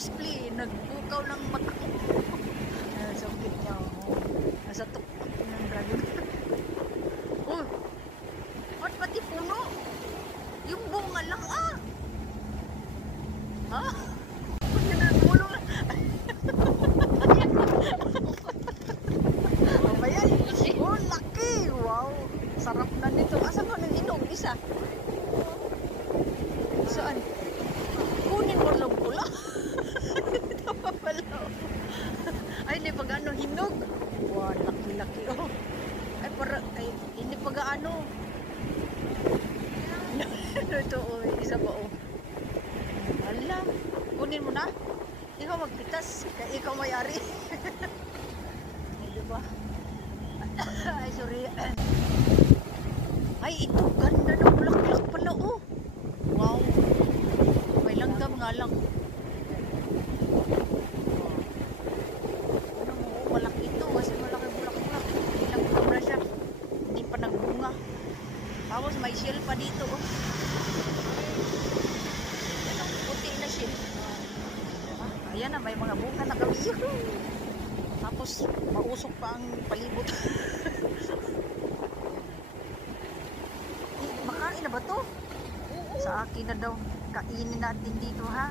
display. Nagbukaw ng mata ko. Sa ukit niya. Nasa tuktok ng dragon. Oh! At pati puno. Yung bunga lang Ha? Nagulong lang. Ayan. Oh, laki. Wow. Sarap na nito. Asan mo nang inog? Isa. Saan? Kunin mo lang pula. Tama pala. Ay, hindi pa gaano hinog. Wow, laki-laki. Oh. Ay, hindi pa gaano. Ito, oh. Isa pa, oh. Hala. Kunin mo na. Ikaw magpitas. Kaya ikaw may-ari. Ay, diba? Ay, sorry. Ay, ito. Ganda ng bulak-bulak pala, oh. Wow. May langgam nga lang. Ano mo, oh, malaki ito. Kasi malaki bulak-bulak. Hindi lang na siya. Hindi pa nagbunga. Tapos may shell pa dito, oh. Puti na shell. Ayan na, may mga bunga na kami. Tapos, mausok pa ang palibot. Makain na ba to? Sa akin na daw. Kainin natin dito, ha?